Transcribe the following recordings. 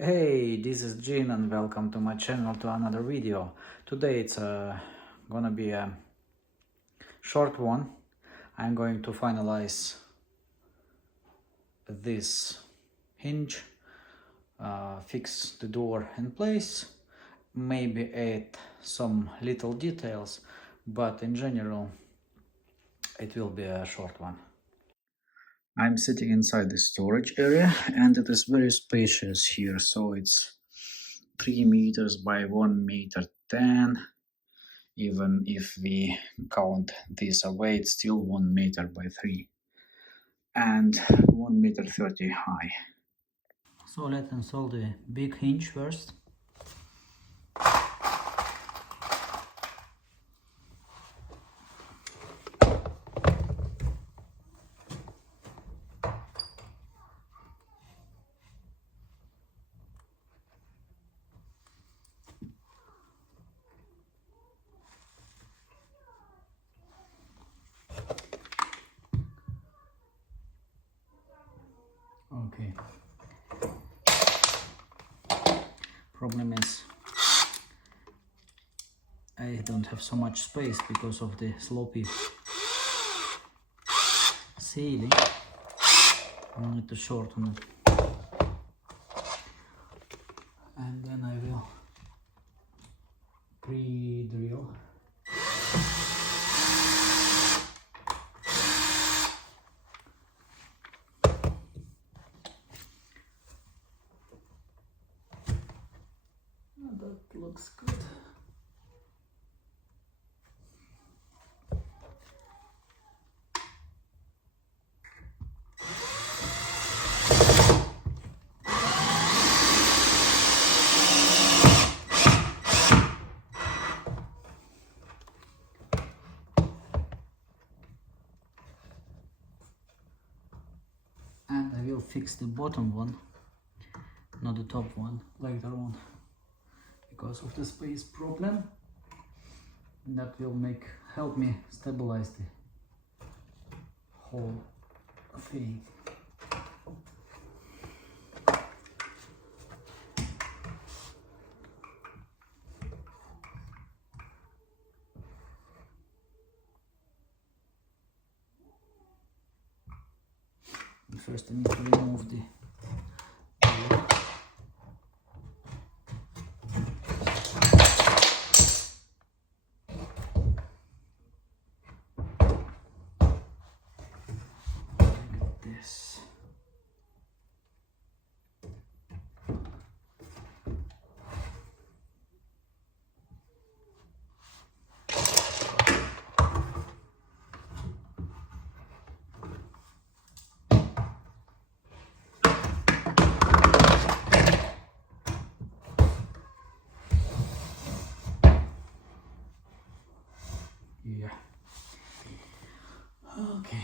Hey, this is Jin and welcome to my channel to another video. Today it's gonna be a short one. I'm going to finalize this hinge, fix the door in place, maybe add some little details, but in general it will be a short one. I'm sitting inside the storage area and it is very spacious here, so it's 3 meters by 1 meter 10. Even if we count this away, it's still 1 meter by 3 and 1 meter 30 high. So let's install the big hinge first. Okay. Problem is I don't have so much space because of the slopey ceiling. I need to shorten it. And then I will pre-drill. That looks good. And I will fix the bottom one, not the top one, later on, because of the space problem. That will help me stabilize the whole thing. First I need to remove the like this. Yeah. Okay.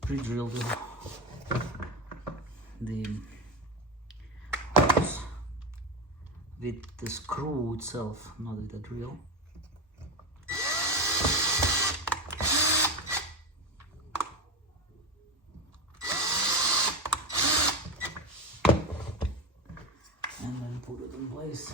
Pre-drill the holes with the screw itself, not with the drill. And then put it in place.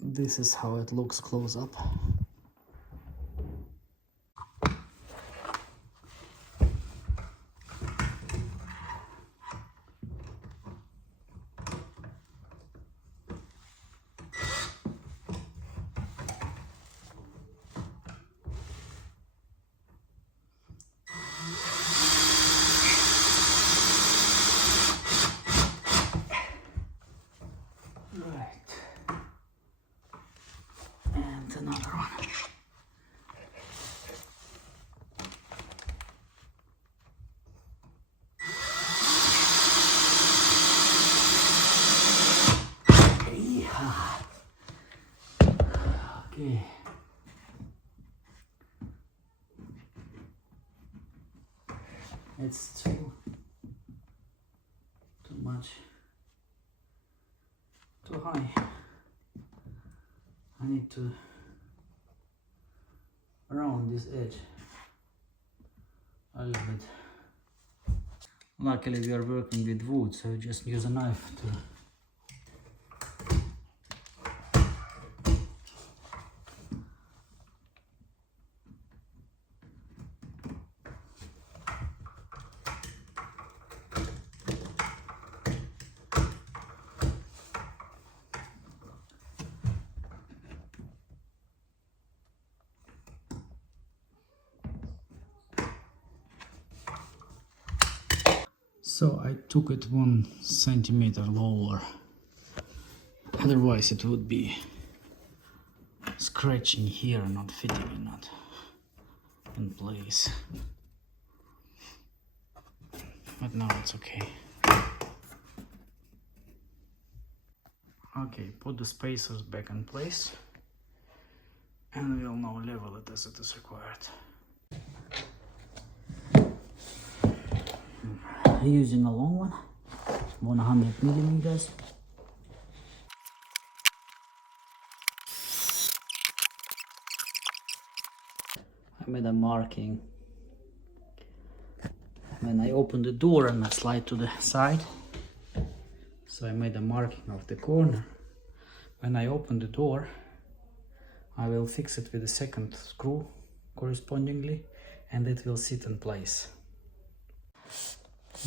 This is how it looks close up. Right. And another one. Okay. It's too much, too high. I need to round this edge a little bit. Luckily we are working with wood, so just use a knife to So I took it 1 centimeter lower, otherwise it would be scratching here, not fitting in place. But now it's okay. Okay, put the spacers back in place and we'll now level it as it is required. Using a long one, 100 millimeters. I made a marking when I open the door and I slide to the side. So I made a marking of the corner. When I open the door, I will fix it with the second screw correspondingly, and it will sit in place.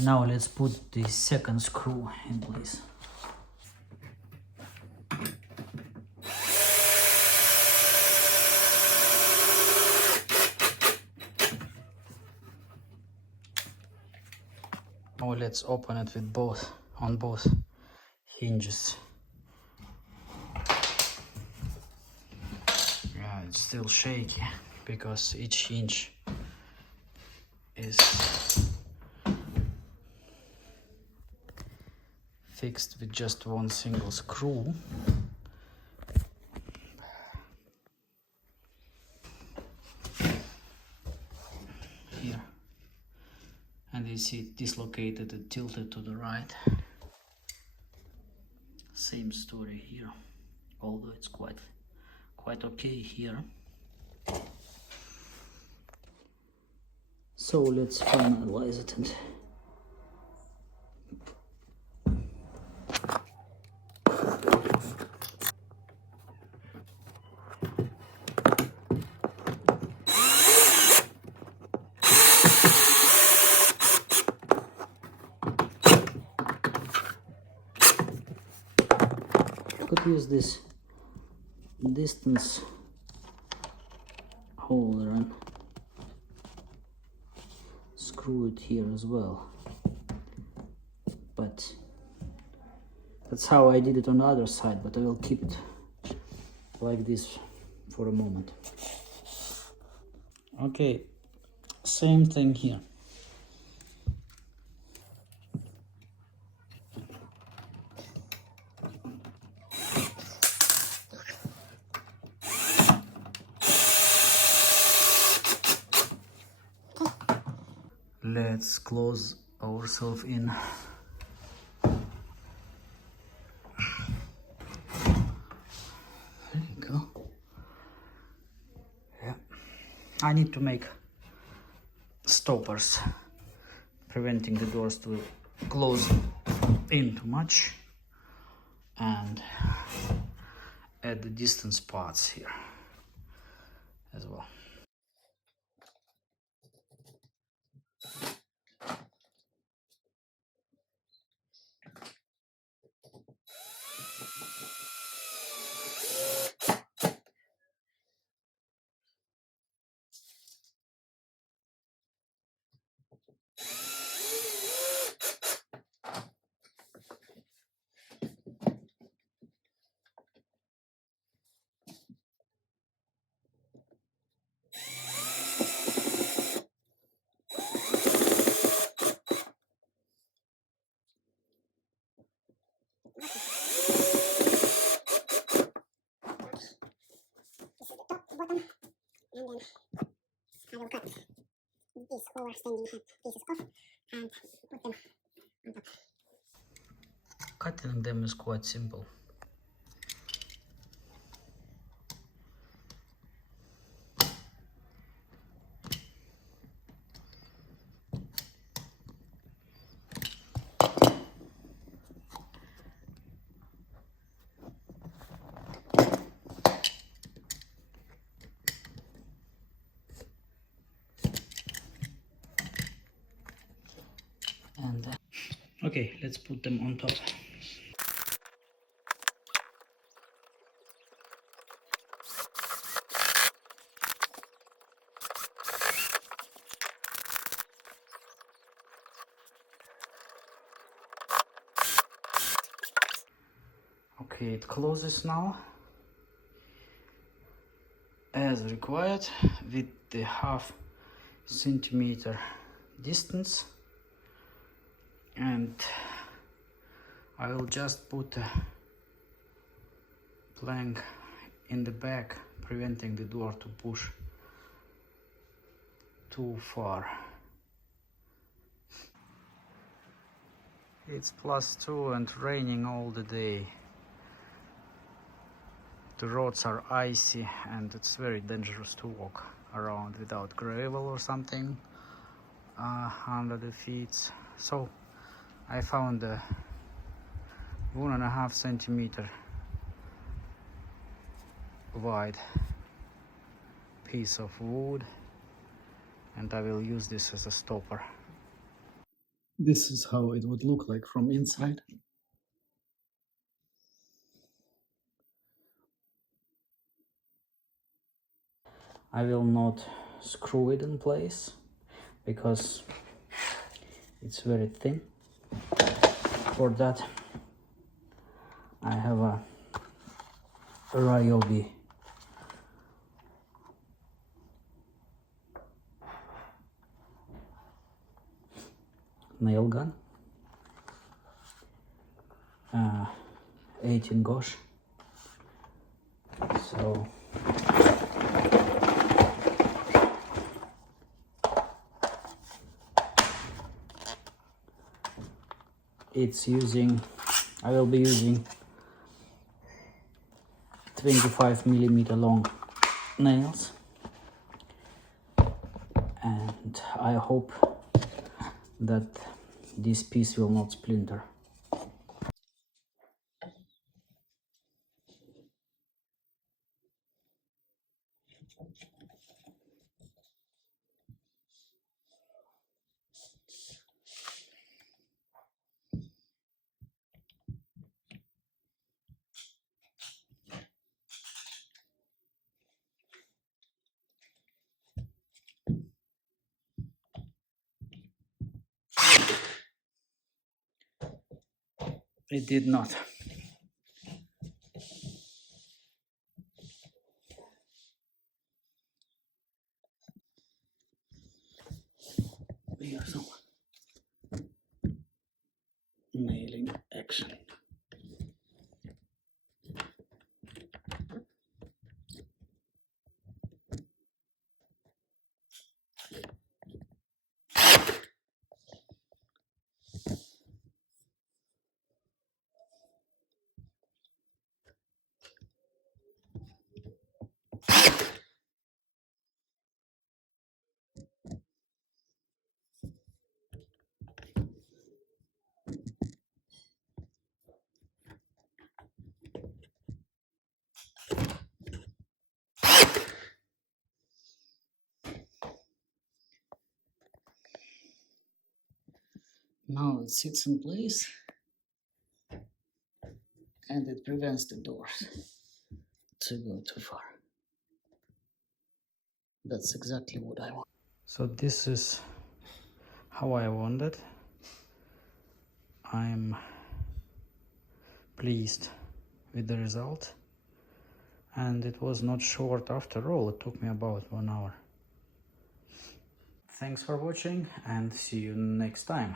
Now let's put the second screw in place. Now let's open it with on both hinges. Yeah, it's still shaky because each hinge is fixed with just one single screw. Here. And you see it dislocated and tilted to the right. Same story here, although it's quite okay here. So let's finalize it and could use this distance holder and screw it here as well, but that's how I did it on the other side, but I will keep it like this for a moment. Okay, same thing here. Let's close ourselves in. There you go. Yeah, I need to make stoppers, preventing the doors to close in too much, and add the distance parts here as well. our standing head pieces off and put them on top. Cutting them is quite simple. And okay, let's put them on top. Okay, it closes now as required with the half centimeter distance, and I will just put a plank in the back, preventing the door to push too far. It's +2 and raining all the day. The roads are icy and it's very dangerous to walk around without gravel or something under the feet. So I found a 1.5 centimeter wide piece of wood, and I will use this as a stopper. This is how it would look like from inside. I will not screw it in place because it's very thin. For that I have a Ryobi nail gun, 18 gauge. So I will be using 25mm long nails, and I hope that this piece will not splinter. It did not. Here's some nailing action. Now it sits in place and it prevents the doors to go too far. That's exactly what I want. So this is how I want it. I'm pleased with the result, and it was not short after all. It took me about 1 hour. Thanks for watching and see you next time.